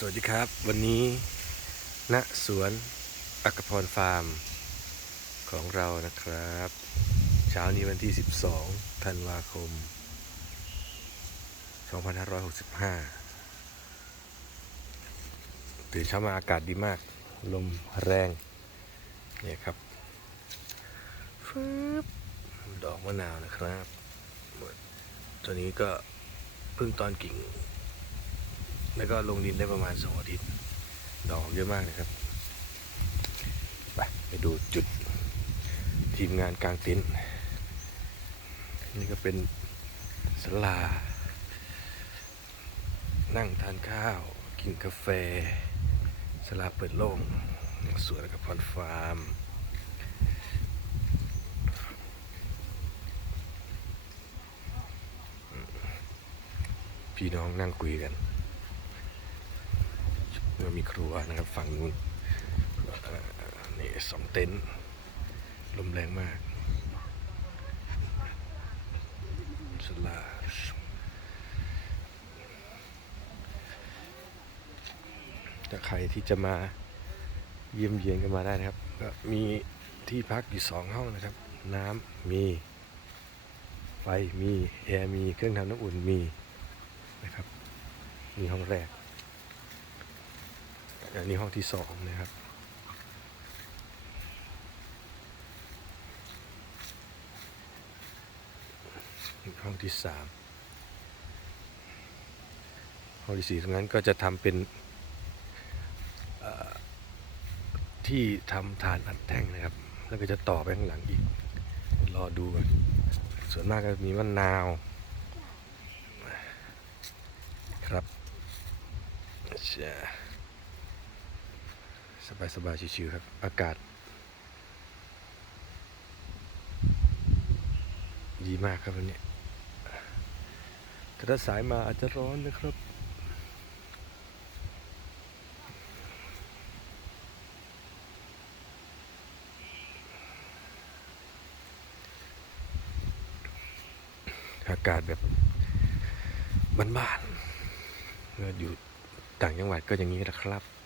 สวัสดีครับ วันนี้ณสวนอักพรฟาร์มของเรานะครับ เช้านี้วันที่ 12 ธันวาคม 2565ตื่นเช้ามาอากาศดีมาก ลมแรง เนี่ยครับฟึบดอกมะนาวนะครับ ตัวนี้ก็เพิ่งตอนกิ่ง แล้วก็ลงดินได้ประมาณสองอาทิตย์ดอกเยอะมากนะครับ ไปไปดูจุดทีมงานกลางเต็นท์นี่ก็เป็นสลา นั่งทานข้าว กินกาแฟสลาเปิดโล่งสวนกับพรฟาร์มพี่น้องนั่งคุยกัน เรามีครัวนะครับ ฝั่งนู้นนี่สองเต็นท์ลมแรงมากสลาถ้าใครที่จะมาเยี่ยมเยียนกันมาได้นะครับ ก็มีที่พักอยู่สองห้องนะครับ น้ำมีไฟมีแอร์มีเครื่องทำน้ำอุ่นมีนะครับ มีห้องแรก อันนี้ห้องที่สองนะครับห้องที่สามห้องที่สี่ตรงนั้นก็จะทำเป็นที่ทำฐานอัดแท่งนะครับ แล้วก็จะต่อไปข้างหลังอีก รอดูกันส่วนมากก็มีมะนาวครับเชีย สบายสบายๆชิวๆครับ อากาศ ดีมากครับวันนี้ถ้าสายมาอาจจะร้อนนะครับอากาศแบบบ้านๆเมื่ออยู่ต่างจังหวัดก็อย่างนี้แหละครับ